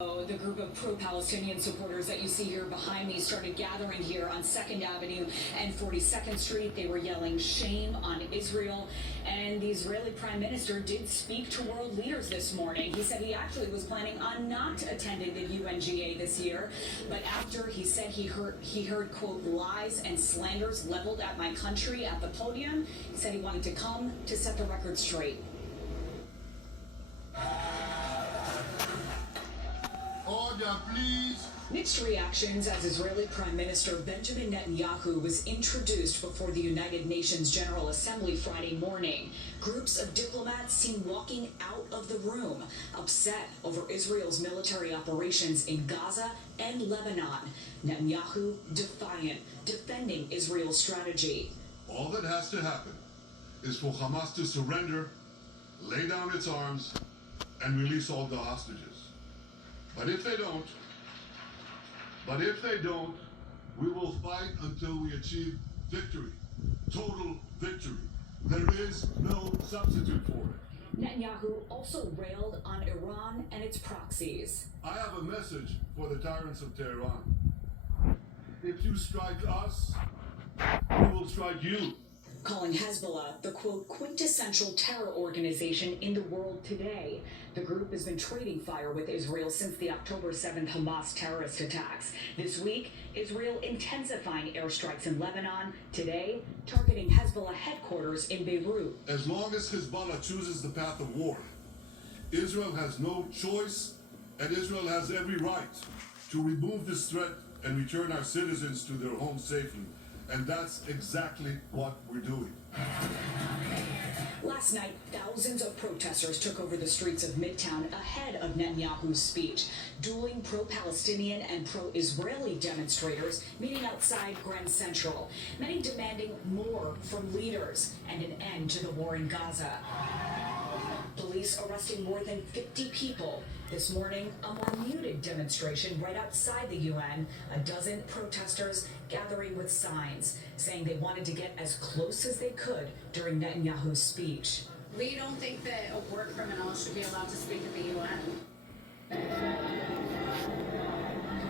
The group of pro-Palestinian supporters that you see here behind me started gathering here on 2nd Avenue and 42nd Street. They were yelling shame on Israel. And the Israeli Prime Minister did speak to world leaders this morning. He said he actually was planning on not attending the UNGA this year. But after he said he heard, quote, lies and slanders leveled at my country at the podium, he said he wanted to come to set the record straight. Order, please. Mixed reactions as Israeli Prime Minister Benjamin Netanyahu was introduced before the United Nations General Assembly Friday morning. Groups of diplomats seen walking out of the room, upset over Israel's military operations in Gaza and Lebanon. Netanyahu defiant, defending Israel's strategy. All that has to happen is for Hamas to surrender, lay down its arms, and release all the hostages. But if they don't, we will fight until we achieve victory, total victory. There is no substitute for it. Netanyahu also railed on Iran and its proxies. I have a message for the tyrants of Tehran. If you strike us, we will strike you. Calling Hezbollah the, quote, quintessential terror organization in the world today. The group has been trading fire with Israel since the October 7th Hamas terrorist attacks. This week, Israel intensifying airstrikes in Lebanon. Today, targeting Hezbollah headquarters in Beirut. As long as Hezbollah chooses the path of war, Israel has no choice, and Israel has every right to remove this threat and return our citizens to their homes safely. And that's exactly what we're doing. Last night, thousands of protesters took over the streets of Midtown ahead of Netanyahu's speech. Dueling pro-Palestinian and pro-Israeli demonstrators meeting outside Grand Central. Many demanding more from leaders and an end to the war in Gaza. Police arresting more than 50 people. This morning, a more muted demonstration right outside the UN. A dozen protesters gathering with signs, saying they wanted to get as close as they could during Netanyahu's speech. We don't think that a war criminal should be allowed to speak at the UN.